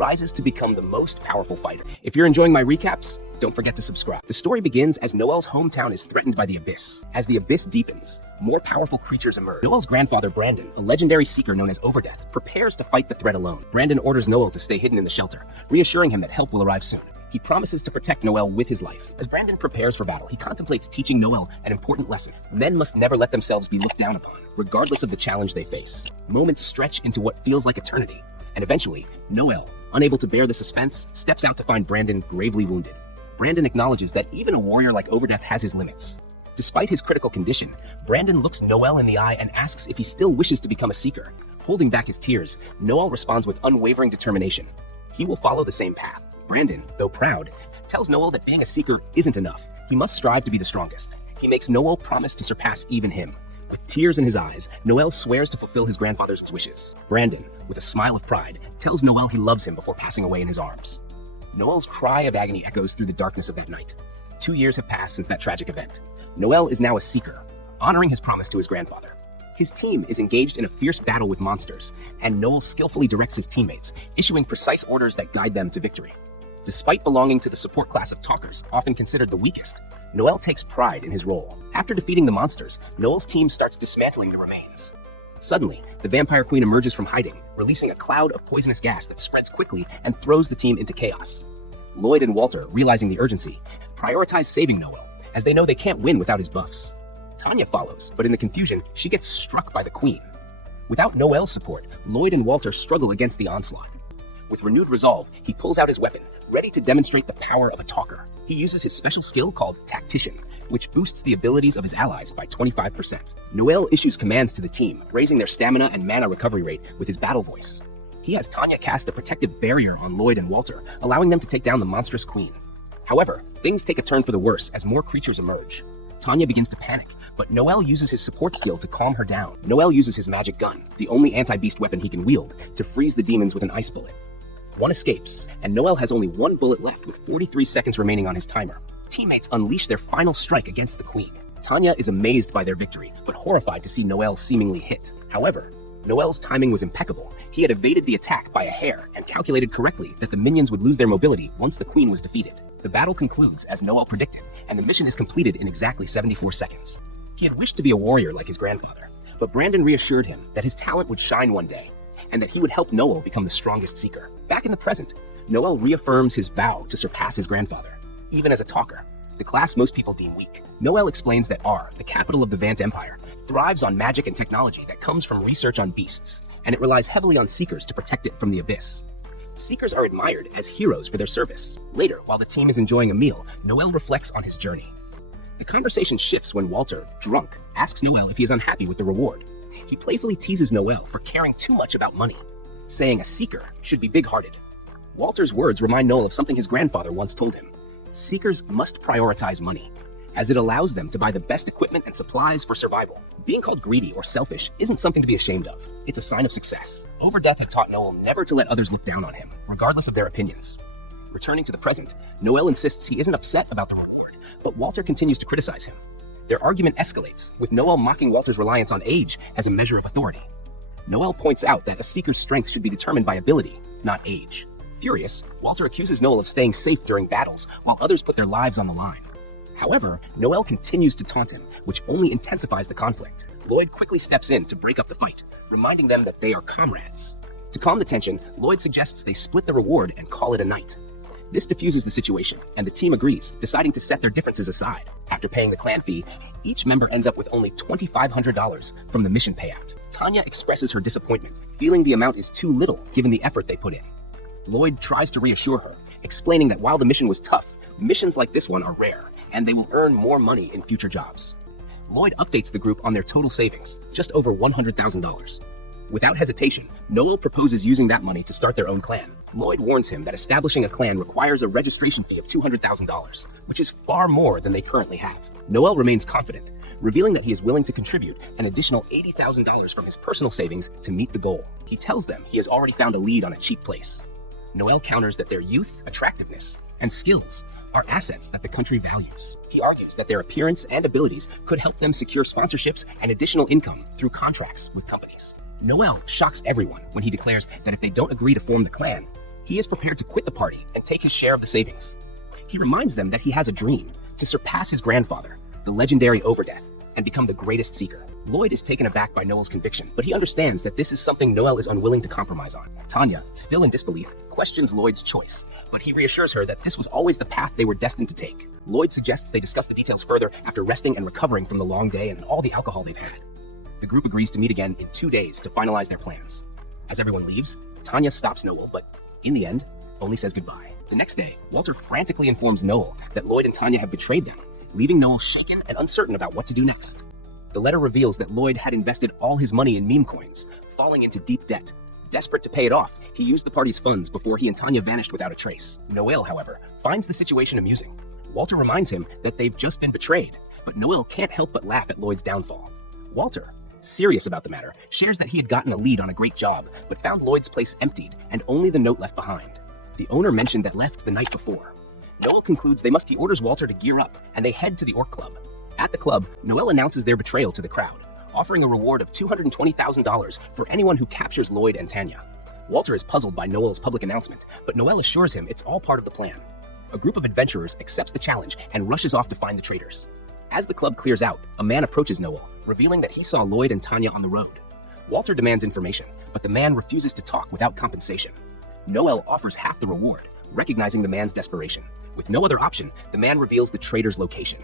rises to become the most powerful fighter. If you're enjoying my recaps, don't forget to subscribe. The story begins as Noel's hometown is threatened by the Abyss. As the Abyss deepens, more powerful creatures emerge. Noel's grandfather, Brandon, a legendary seeker known as Overdeath, prepares to fight the threat alone. Brandon orders Noel to stay hidden in the shelter, reassuring him that help will arrive soon. He promises to protect Noel with his life. As Brandon prepares for battle, he contemplates teaching Noel an important lesson. Men must never let themselves be looked down upon, regardless of the challenge they face. Moments stretch into what feels like eternity, and eventually, Noel, unable to bear the suspense, steps out to find Brandon gravely wounded. Brandon acknowledges that even a warrior like Overdeath has his limits. Despite his critical condition, Brandon looks Noel in the eye and asks if he still wishes to become a seeker. Holding back his tears, Noel responds with unwavering determination. He will follow the same path. Brandon, though proud, tells Noel that being a seeker isn't enough. He must strive to be the strongest. He makes Noel promise to surpass even him. With tears in his eyes, Noel swears to fulfill his grandfather's wishes. Brandon, with a smile of pride, tells Noel he loves him before passing away in his arms. Noel's cry of agony echoes through the darkness of that night. 2 years have passed since that tragic event. Noel is now a seeker, honoring his promise to his grandfather. His team is engaged in a fierce battle with monsters, and Noel skillfully directs his teammates, issuing precise orders that guide them to victory. Despite belonging to the support class of talkers, often considered the weakest, Noel takes pride in his role. After defeating the monsters, Noel's team starts dismantling the remains. Suddenly, the Vampire Queen emerges from hiding, releasing a cloud of poisonous gas that spreads quickly and throws the team into chaos. Lloyd and Walter, realizing the urgency, prioritize saving Noel, as they know they can't win without his buffs. Tanya follows, but in the confusion, she gets struck by the Queen. Without Noel's support, Lloyd and Walter struggle against the onslaught. With renewed resolve, he pulls out his weapon, ready to demonstrate the power of a talker. He uses his special skill called Tactician, which boosts the abilities of his allies by 25%. Noel issues commands to the team, raising their stamina and mana recovery rate with his battle voice. He has Tanya cast a protective barrier on Lloyd and Walter, allowing them to take down the monstrous Queen. However, things take a turn for the worse as more creatures emerge. Tanya begins to panic, but Noel uses his support skill to calm her down. Noel uses his magic gun, the only anti-beast weapon he can wield, to freeze the demons with an ice bullet. One escapes, and Noel has only 1 bullet left with 43 seconds remaining on his timer. Teammates unleash their final strike against the Queen. Tanya is amazed by their victory, but horrified to see Noel seemingly hit. However, Noel's timing was impeccable. He had evaded the attack by a hair and calculated correctly that the minions would lose their mobility once the Queen was defeated. The battle concludes as Noel predicted, and the mission is completed in exactly 74 seconds. He had wished to be a warrior like his grandfather, but Brandon reassured him that his talent would shine one day, and that he would help Noel become the strongest seeker. Back in the present, Noel reaffirms his vow to surpass his grandfather. Even as a talker, the class most people deem weak, Noel explains that Ar, the capital of the Vant Empire, thrives on magic and technology that comes from research on beasts, and it relies heavily on seekers to protect it from the Abyss. Seekers are admired as heroes for their service. Later, while the team is enjoying a meal, Noel reflects on his journey. The conversation shifts when Walter, drunk, asks Noel if he is unhappy with the reward. He playfully teases Noel for caring too much about money, saying a seeker should be big-hearted. Walter's words remind Noel of something his grandfather once told him. Seekers must prioritize money, as it allows them to buy the best equipment and supplies for survival. Being called greedy or selfish isn't something to be ashamed of. It's a sign of success. Overdeath had taught Noel never to let others look down on him, regardless of their opinions. Returning to the present, Noel insists he isn't upset about the reward, but Walter continues to criticize him. Their argument escalates, with Noel mocking Walter's reliance on age as a measure of authority. Noel points out that a seeker's strength should be determined by ability, not age. Furious, Walter accuses Noel of staying safe during battles while others put their lives on the line. However, Noel continues to taunt him, which only intensifies the conflict. Lloyd quickly steps in to break up the fight, reminding them that they are comrades. To calm the tension, Lloyd suggests they split the reward and call it a night. This diffuses the situation, and the team agrees, deciding to set their differences aside. After paying the clan fee, each member ends up with only $2,500 from the mission payout. Tanya expresses her disappointment, feeling the amount is too little given the effort they put in. Lloyd tries to reassure her, explaining that while the mission was tough, missions like this one are rare, and they will earn more money in future jobs. Lloyd updates the group on their total savings, just over $100,000. Without hesitation, Noel proposes using that money to start their own clan. Lloyd warns him that establishing a clan requires a registration fee of $200,000, which is far more than they currently have. Noel remains confident, revealing that he is willing to contribute an additional $80,000 from his personal savings to meet the goal. He tells them he has already found a lead on a cheap place. Noel counters that their youth, attractiveness, and skills are assets that the country values. He argues that their appearance and abilities could help them secure sponsorships and additional income through contracts with companies. Noel shocks everyone when he declares that if they don't agree to form the clan, He is prepared to quit the party and take his share of the savings. He reminds them that he has a dream to surpass his grandfather, the legendary Overdeath, and become the greatest seeker. Lloyd is taken aback by Noel's conviction, but he understands that this is something Noel is unwilling to compromise on. Tanya, still in disbelief, questions Lloyd's choice, but he reassures her that this was always the path they were destined to take. Lloyd suggests they discuss the details further after resting and recovering from the long day and all the alcohol they've had. The group agrees to meet again in 2 days to finalize their plans. As everyone leaves, Tanya stops Noel, but in the end, only says goodbye. The next day, Walter frantically informs Noel that Lloyd and Tanya have betrayed them, leaving Noel shaken and uncertain about what to do next. The letter reveals that Lloyd had invested all his money in meme coins, falling into deep debt. Desperate to pay it off, he used the party's funds before he and Tanya vanished without a trace. Noel, however, finds the situation amusing. Walter reminds him that they've just been betrayed, but Noel can't help but laugh at Lloyd's downfall. Walter, serious about the matter, shares that he had gotten a lead on a great job, but found Lloyd's place emptied and only the note left behind. The owner mentioned that left the night before. Noel concludes they must. He orders Walter to gear up, and they head to the Orc Club. At the club, Noel announces their betrayal to the crowd, offering a reward of $220,000 for anyone who captures Lloyd and Tanya. Walter is puzzled by Noel's public announcement, but Noel assures him it's all part of the plan. A group of adventurers accepts the challenge and rushes off to find the traitors. As the club clears out, a man approaches Noel, revealing that he saw Lloyd and Tanya on the road. Walter demands information, but the man refuses to talk without compensation. Noel offers half the reward, recognizing the man's desperation. With no other option, the man reveals the traitor's location.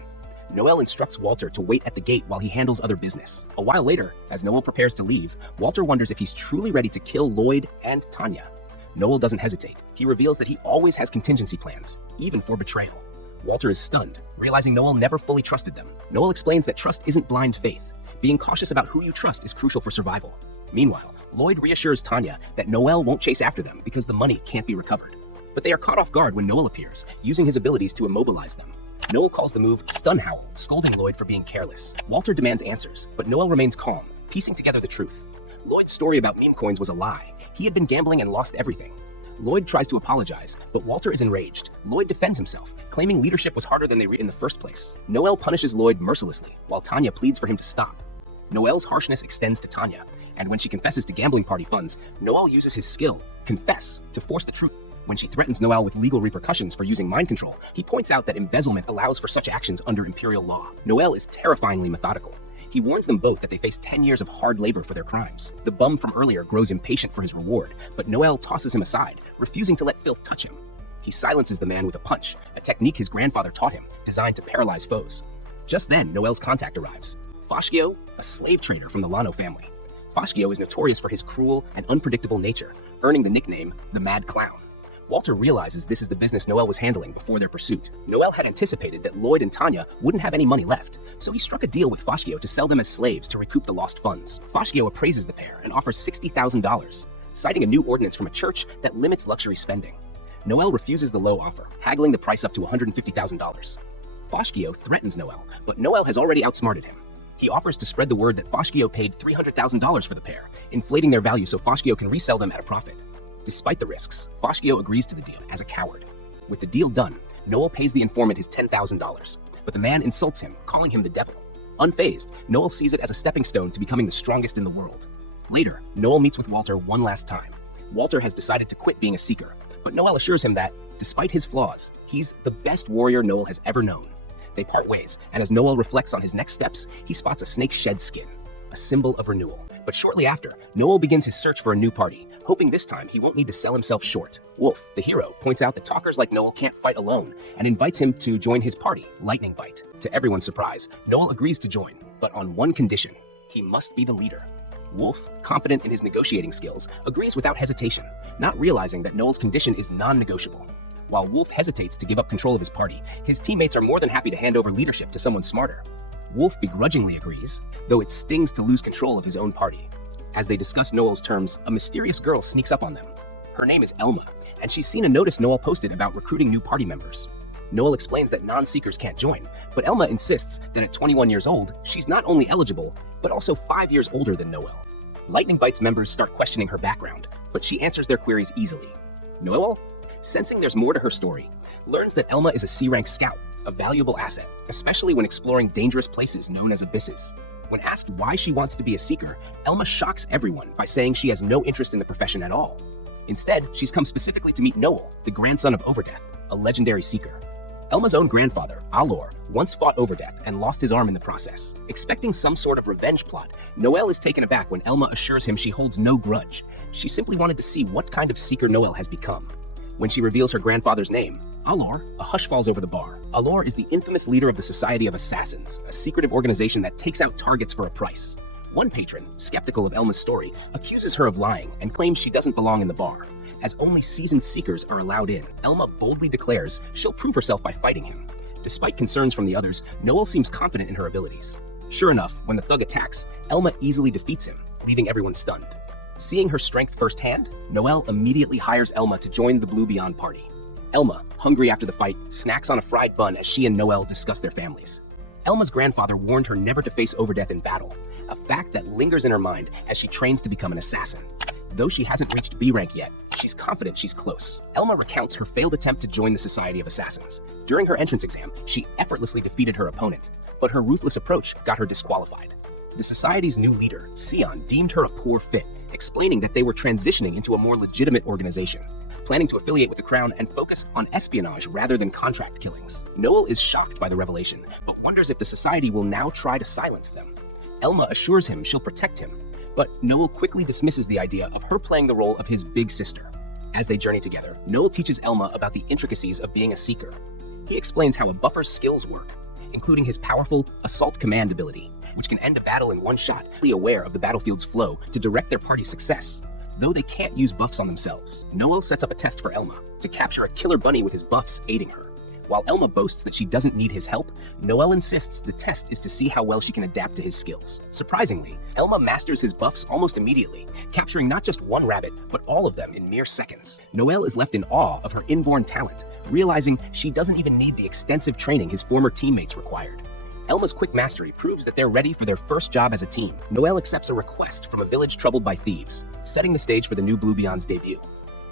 Noel instructs Walter to wait at the gate while he handles other business. A while later, as Noel prepares to leave, Walter wonders if he's truly ready to kill Lloyd and Tanya. Noel doesn't hesitate. He reveals that he always has contingency plans, even for betrayal. Walter is stunned, realizing Noel never fully trusted them. Noel explains that trust isn't blind faith. Being cautious about who you trust is crucial for survival. Meanwhile, Lloyd reassures Tanya that Noel won't chase after them because the money can't be recovered. But they are caught off guard when Noel appears, using his abilities to immobilize them. Noel calls the move Stun Howl, scolding Lloyd for being careless. Walter demands answers, but Noel remains calm, piecing together the truth. Lloyd's story about meme coins was a lie. He had been gambling and lost everything. Lloyd tries to apologize, but Walter is enraged. Lloyd defends himself, claiming leadership was harder than they in the first place. Noel punishes Lloyd mercilessly, while Tanya pleads for him to stop. Noel's harshness extends to Tanya, and when she confesses to gambling party funds, Noel uses his skill, Confess, to force the truth. When she threatens Noel with legal repercussions for using mind control, he points out that embezzlement allows for such actions under imperial law. Noel is terrifyingly methodical. He warns them both that they face 10 years of hard labor for their crimes. The bum from earlier grows impatient for his reward, but Noel tosses him aside, refusing to let filth touch him. He silences the man with a punch, a technique his grandfather taught him, designed to paralyze foes. Just then, Noel's contact arrives. Fashio, a slave trader from the Lano family. Fashio is notorious for his cruel and unpredictable nature, earning the nickname the Mad Clown. Walter realizes this is the business Noel was handling before their pursuit. Noel had anticipated that Lloyd and Tanya wouldn't have any money left, so he struck a deal with Fashio to sell them as slaves to recoup the lost funds. Fashio appraises the pair and offers $60,000, citing a new ordinance from a church that limits luxury spending. Noel refuses the low offer, haggling the price up to $150,000. Fashio threatens Noel, but Noel has already outsmarted him. He offers to spread the word that Fashio paid $300,000 for the pair, inflating their value so Fashio can resell them at a profit. Despite the risks, Fashio agrees to the deal as a coward. With the deal done, Noel pays the informant his $10,000, but the man insults him, calling him the devil. Unfazed, Noel sees it as a stepping stone to becoming the strongest in the world. Later, Noel meets with Walter one last time. Walter has decided to quit being a seeker, but Noel assures him that, despite his flaws, he's the best warrior Noel has ever known. They part ways, and as Noel reflects on his next steps, he spots a snake shed skin, a symbol of renewal. But shortly after, Noel begins his search for a new party, hoping this time he won't need to sell himself short. Wolf, the hero, points out that talkers like Noel can't fight alone and invites him to join his party, Lightning Bite. To everyone's surprise, Noel agrees to join, but on one condition: he must be the leader. Wolf, confident in his negotiating skills, agrees without hesitation, not realizing that Noel's condition is non-negotiable. While Wolf hesitates to give up control of his party, his teammates are more than happy to hand over leadership to someone smarter. Wolf begrudgingly agrees, though it stings to lose control of his own party. As they discuss Noel's terms, a mysterious girl sneaks up on them. Her name is Elma, and she's seen a notice Noel posted about recruiting new party members. Noel explains that non-seekers can't join, but Elma insists that at 21 years old, she's not only eligible, but also 5 years older than Noel. Lightning Bite's members start questioning her background, but she answers their queries easily. Noel, sensing there's more to her story, learns that Elma is a C-rank scout, a valuable asset, especially when exploring dangerous places known as abysses. When asked why she wants to be a seeker, Elma shocks everyone by saying she has no interest in the profession at all. Instead, she's come specifically to meet Noel, the grandson of Overdeath, a legendary seeker. Elma's own grandfather, Alor, once fought Overdeath and lost his arm in the process. Expecting some sort of revenge plot, Noel is taken aback when Elma assures him she holds no grudge. She simply wanted to see what kind of seeker Noel has become. When she reveals her grandfather's name, Alor, a hush falls over the bar. Alor is the infamous leader of the Society of Assassins, a secretive organization that takes out targets for a price. One patron, skeptical of Elma's story, accuses her of lying and claims she doesn't belong in the bar. As only seasoned seekers are allowed in, Elma boldly declares she'll prove herself by fighting him. Despite concerns from the others, Noel seems confident in her abilities. Sure enough, when the thug attacks, Elma easily defeats him, leaving everyone stunned. Seeing her strength firsthand, Noel immediately hires Elma to join the Blue Beyond party. Elma, hungry after the fight, snacks on a fried bun as she and Noel discuss their families. Elma's grandfather warned her never to face Overdeath in battle, a fact that lingers in her mind as she trains to become an assassin. Though she hasn't reached B rank yet, she's confident she's close. Elma recounts her failed attempt to join the Society of Assassins. During her entrance exam, she effortlessly defeated her opponent, but her ruthless approach got her disqualified. The Society's new leader, Sion, deemed her a poor fit, explaining that they were transitioning into a more legitimate organization, planning to affiliate with the Crown and focus on espionage rather than contract killings. Noel is shocked by the revelation, but wonders if the Society will now try to silence them. Elma assures him she'll protect him, but Noel quickly dismisses the idea of her playing the role of his big sister. As they journey together, Noel teaches Elma about the intricacies of being a seeker. He explains how a buffer's skills work, including his powerful Assault Command ability, which can end a battle in one shot, fully aware of the battlefield's flow to direct their party's success. Though they can't use buffs on themselves, Noel sets up a test for Elma to capture a killer bunny with his buffs aiding her. While Elma boasts that she doesn't need his help, Noel insists the test is to see how well she can adapt to his skills. Surprisingly, Elma masters his buffs almost immediately, capturing not just one rabbit, but all of them in mere seconds. Noel is left in awe of her inborn talent, realizing she doesn't even need the extensive training his former teammates required. Elma's quick mastery proves that they're ready for their first job as a team. Noel accepts a request from a village troubled by thieves, setting the stage for the new Blue Beyond's debut.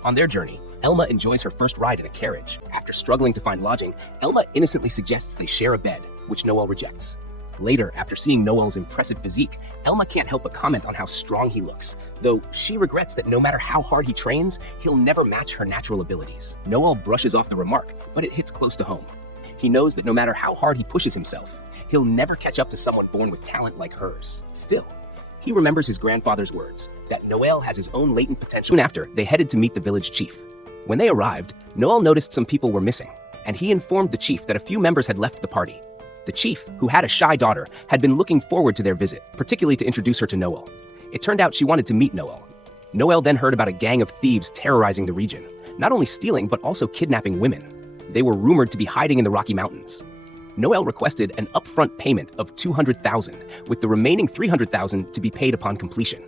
On their journey, Elma enjoys her first ride in a carriage. After struggling to find lodging, Elma innocently suggests they share a bed, which Noel rejects. Later, after seeing Noel's impressive physique, Elma can't help but comment on how strong he looks, though she regrets that no matter how hard he trains, he'll never match her natural abilities. Noel brushes off the remark, but it hits close to home. He knows that no matter how hard he pushes himself, he'll never catch up to someone born with talent like hers. Still, he remembers his grandfather's words, that Noel has his own latent potential. Soon after, they headed to meet the village chief. When they arrived, Noel noticed some people were missing, and he informed the chief that a few members had left the party. The chief, who had a shy daughter, had been looking forward to their visit, particularly to introduce her to Noel. It turned out she wanted to meet Noel. Noel then heard about a gang of thieves terrorizing the region, not only stealing but also kidnapping women. They were rumored to be hiding in the Rocky Mountains. Noel requested an upfront payment of $200,000, with the remaining $300,000 to be paid upon completion.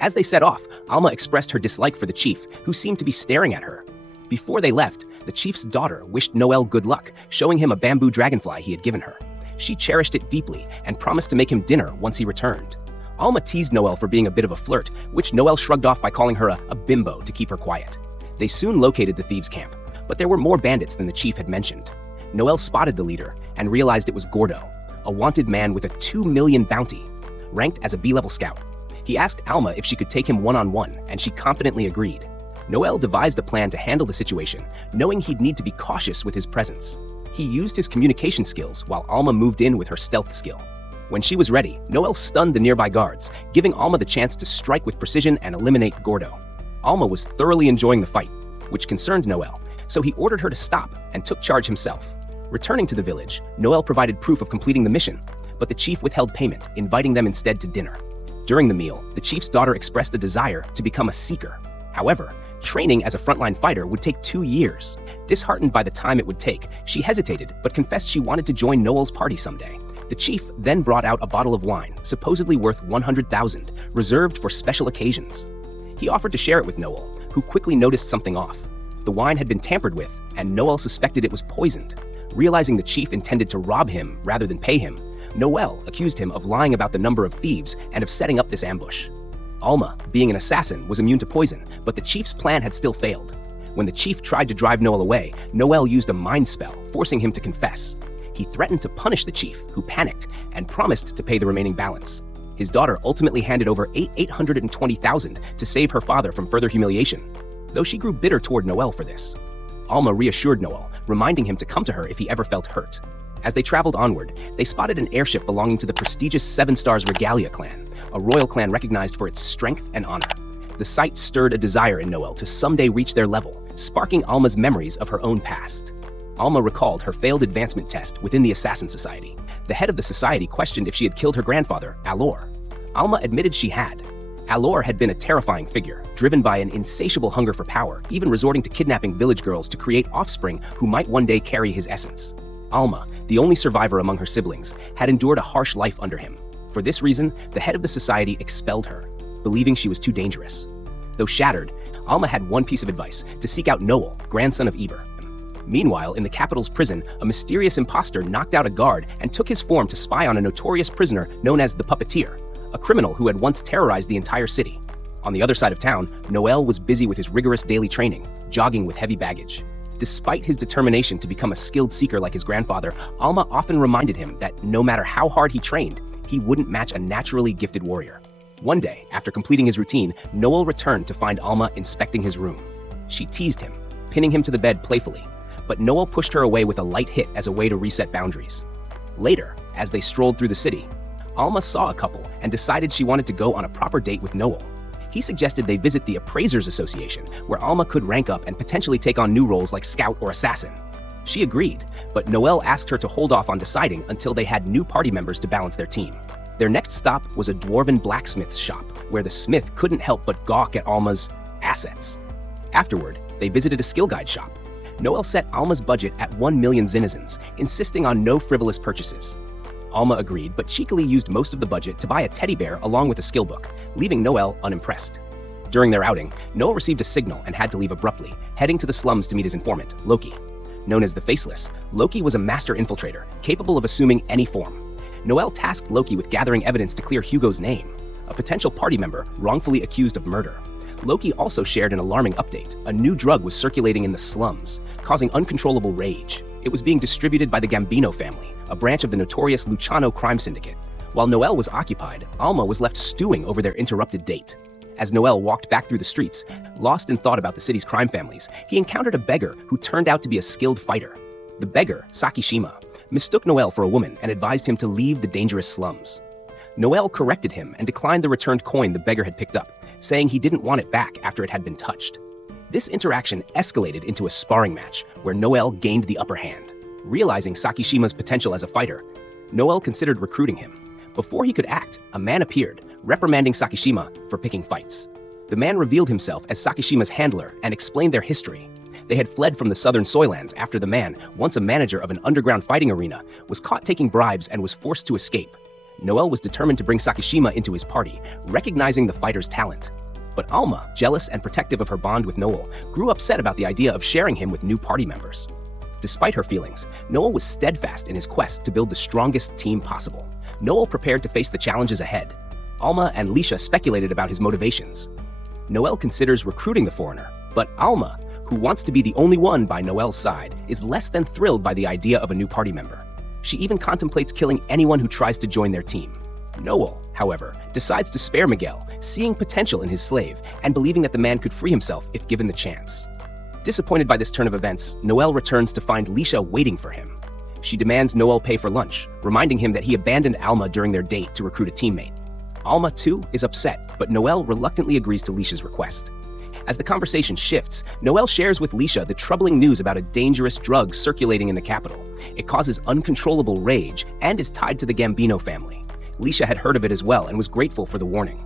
As they set off, Alma expressed her dislike for the chief, who seemed to be staring at her. Before they left, the chief's daughter wished Noel good luck, showing him a bamboo dragonfly he had given her. She cherished it deeply and promised to make him dinner once he returned. Alma teased Noel for being a bit of a flirt, which Noel shrugged off by calling her a bimbo to keep her quiet. They soon located the thieves' camp, but there were more bandits than the chief had mentioned. Noel spotted the leader and realized it was Gordo, a wanted man with a $2 million bounty, ranked as a B-level scout. He asked Alma if she could take him one-on-one, and she confidently agreed. Noel devised a plan to handle the situation, knowing he'd need to be cautious with his presence. He used his communication skills while Alma moved in with her stealth skill. When she was ready, Noel stunned the nearby guards, giving Alma the chance to strike with precision and eliminate Gordo. Alma was thoroughly enjoying the fight, which concerned Noel, so he ordered her to stop and took charge himself. Returning to the village, Noel provided proof of completing the mission, but the chief withheld payment, inviting them instead to dinner. During the meal, the chief's daughter expressed a desire to become a seeker. However, training as a frontline fighter would take 2 years. Disheartened by the time it would take, she hesitated but confessed she wanted to join Noel's party someday. The chief then brought out a bottle of wine, supposedly worth $100,000, reserved for special occasions. He offered to share it with Noel, who quickly noticed something off. The wine had been tampered with, and Noel suspected it was poisoned. Realizing the chief intended to rob him rather than pay him, Noel accused him of lying about the number of thieves and of setting up this ambush. Alma, being an assassin, was immune to poison, but the chief's plan had still failed. When the chief tried to drive Noel away, Noel used a mind spell, forcing him to confess. He threatened to punish the chief, who panicked and promised to pay the remaining balance. His daughter ultimately handed over $820,000 to save her father from further humiliation. though she grew bitter toward Noel for this. Alma reassured Noel, reminding him to come to her if he ever felt hurt. As they traveled onward, they spotted an airship belonging to the prestigious Seven Stars Regalia clan, a royal clan recognized for its strength and honor. The sight stirred a desire in Noel to someday reach their level, sparking Alma's memories of her own past. Alma recalled her failed advancement test within the Assassin Society. The head of the society questioned if she had killed her grandfather, Alor. Alma admitted she had. Alor had been a terrifying figure, driven by an insatiable hunger for power, even resorting to kidnapping village girls to create offspring who might one day carry his essence. Alma, the only survivor among her siblings, had endured a harsh life under him. For this reason, the head of the society expelled her, believing she was too dangerous. Though shattered, Alma had one piece of advice: to seek out Noel, grandson of Eber. Meanwhile, in the capital's prison, a mysterious imposter knocked out a guard and took his form to spy on a notorious prisoner known as the Puppeteer, a criminal who had once terrorized the entire city. On the other side of town, Noel was busy with his rigorous daily training, jogging with heavy baggage. Despite his determination to become a skilled seeker like his grandfather, Alma often reminded him that no matter how hard he trained, he wouldn't match a naturally gifted warrior. One day, after completing his routine, Noel returned to find Alma inspecting his room. She teased him, pinning him to the bed playfully, but Noel pushed her away with a light hit as a way to reset boundaries. Later, as they strolled through the city, Alma saw a couple and decided she wanted to go on a proper date with Noel. He suggested they visit the Appraisers Association, where Alma could rank up and potentially take on new roles like scout or assassin. She agreed, but Noel asked her to hold off on deciding until they had new party members to balance their team. Their next stop was a dwarven blacksmith's shop, where the smith couldn't help but gawk at Alma's assets. Afterward, they visited a skill guide shop. Noel set Alma's budget at 1 million zinizens, insisting on no frivolous purchases. Alma agreed, but cheekily used most of the budget to buy a teddy bear along with a skill book, leaving Noel unimpressed. During their outing, Noel received a signal and had to leave abruptly, heading to the slums to meet his informant, Loki. Known as the Faceless, Loki was a master infiltrator, capable of assuming any form. Noel tasked Loki with gathering evidence to clear Hugo's name, a potential party member wrongfully accused of murder. Loki also shared an alarming update. A new drug was circulating in the slums, causing uncontrollable rage. It was being distributed by the Gambino family, a branch of the notorious Luciano crime syndicate. While Noel was occupied, Alma was left stewing over their interrupted date. As Noel walked back through the streets, lost in thought about the city's crime families, he encountered a beggar who turned out to be a skilled fighter. The beggar, Sakishima, mistook Noel for a woman and advised him to leave the dangerous slums. Noel corrected him and declined the returned coin the beggar had picked up, saying he didn't want it back after it had been touched. This interaction escalated into a sparring match where Noel gained the upper hand. Realizing Sakishima's potential as a fighter, Noel considered recruiting him. Before he could act, a man appeared, reprimanding Sakishima for picking fights. The man revealed himself as Sakishima's handler and explained their history. They had fled from the southern Soylands after the man, once a manager of an underground fighting arena, was caught taking bribes and was forced to escape. Noel was determined to bring Sakishima into his party, recognizing the fighter's talent. But Alma, jealous and protective of her bond with Noel, grew upset about the idea of sharing him with new party members. Despite her feelings, Noel was steadfast in his quest to build the strongest team possible. Noel prepared to face the challenges ahead. Alma and Lisha speculated about his motivations. Noel considers recruiting the foreigner, but Alma, who wants to be the only one by Noel's side, is less than thrilled by the idea of a new party member. She even contemplates killing anyone who tries to join their team. Noel, however, decides to spare Miguel, seeing potential in his slave and believing that the man could free himself if given the chance. Disappointed by this turn of events, Noel returns to find Lisha waiting for him. She demands Noel pay for lunch, reminding him that he abandoned Alma during their date to recruit a teammate. Alma, too, is upset, but Noel reluctantly agrees to Lisha's request. As the conversation shifts, Noel shares with Lisha the troubling news about a dangerous drug circulating in the capital. It causes uncontrollable rage and is tied to the Gambino family. Lisha had heard of it as well and was grateful for the warning.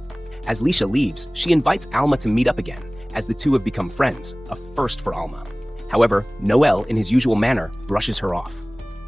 As Lisha leaves, she invites Alma to meet up again, as the two have become friends, a first for Alma. However, Noel, in his usual manner, brushes her off.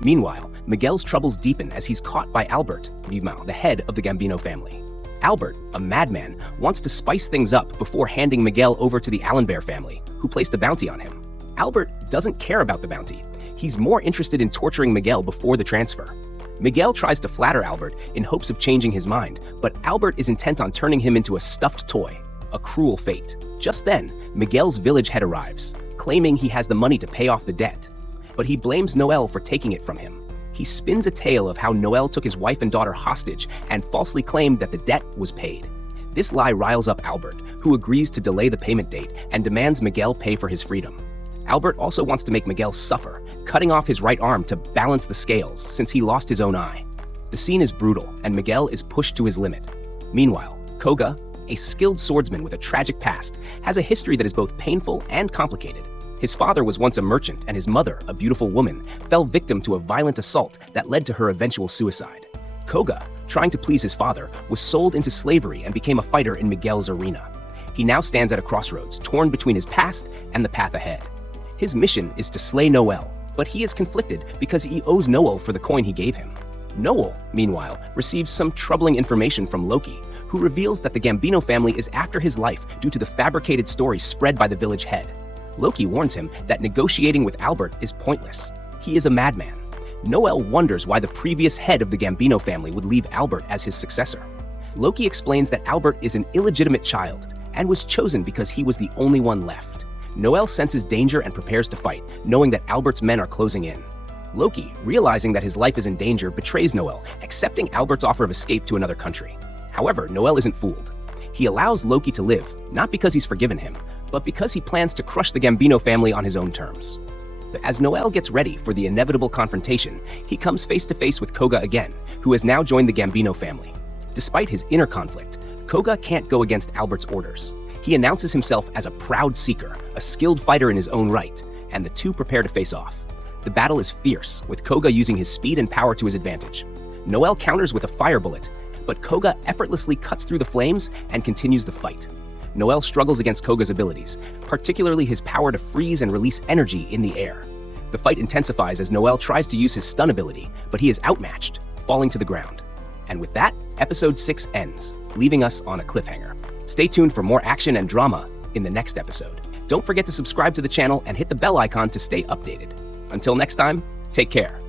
Meanwhile, Miguel's troubles deepen as he's caught by Albert, the head of the Gambino family. Albert, a madman, wants to spice things up before handing Miguel over to the Allenbear family, who placed a bounty on him. Albert doesn't care about the bounty. He's more interested in torturing Miguel before the transfer. Miguel tries to flatter Albert in hopes of changing his mind, but Albert is intent on turning him into a stuffed toy, a cruel fate. Just then, Miguel's village head arrives, claiming he has the money to pay off the debt. But he blames Noel for taking it from him. He spins a tale of how Noel took his wife and daughter hostage and falsely claimed that the debt was paid. This lie riles up Albert, who agrees to delay the payment date and demands Miguel pay for his freedom. Albert also wants to make Miguel suffer, cutting off his right arm to balance the scales since he lost his own eye. The scene is brutal, and Miguel is pushed to his limit. Meanwhile, Koga, a skilled swordsman with a tragic past, has a history that is both painful and complicated. His father was once a merchant, and his mother, a beautiful woman, fell victim to a violent assault that led to her eventual suicide. Koga, trying to please his father, was sold into slavery and became a fighter in Miguel's arena. He now stands at a crossroads, torn between his past and the path ahead. His mission is to slay Noel, but he is conflicted because he owes Noel for the coin he gave him. Noel, meanwhile, receives some troubling information from Loki, who reveals that the Gambino family is after his life due to the fabricated story spread by the village head. Loki warns him that negotiating with Albert is pointless. He is a madman. Noel wonders why the previous head of the Gambino family would leave Albert as his successor. Loki explains that Albert is an illegitimate child and was chosen because he was the only one left. Noel senses danger and prepares to fight, knowing that Albert's men are closing in. Loki, realizing that his life is in danger, betrays Noel, accepting Albert's offer of escape to another country. However, Noel isn't fooled. He allows Loki to live, not because he's forgiven him, but because he plans to crush the Gambino family on his own terms. But as Noel gets ready for the inevitable confrontation, he comes face to face with Koga again, who has now joined the Gambino family. Despite his inner conflict, Koga can't go against Albert's orders. He announces himself as a proud seeker, a skilled fighter in his own right, and the two prepare to face off. The battle is fierce, with Koga using his speed and power to his advantage. Noel counters with a fire bullet, but Koga effortlessly cuts through the flames and continues the fight. Noel struggles against Koga's abilities, particularly his power to freeze and release energy in the air. The fight intensifies as Noel tries to use his stun ability, but he is outmatched, falling to the ground. And with that, episode 6 ends, leaving us on a cliffhanger. Stay tuned for more action and drama in the next episode. Don't forget to subscribe to the channel and hit the bell icon to stay updated. Until next time, take care.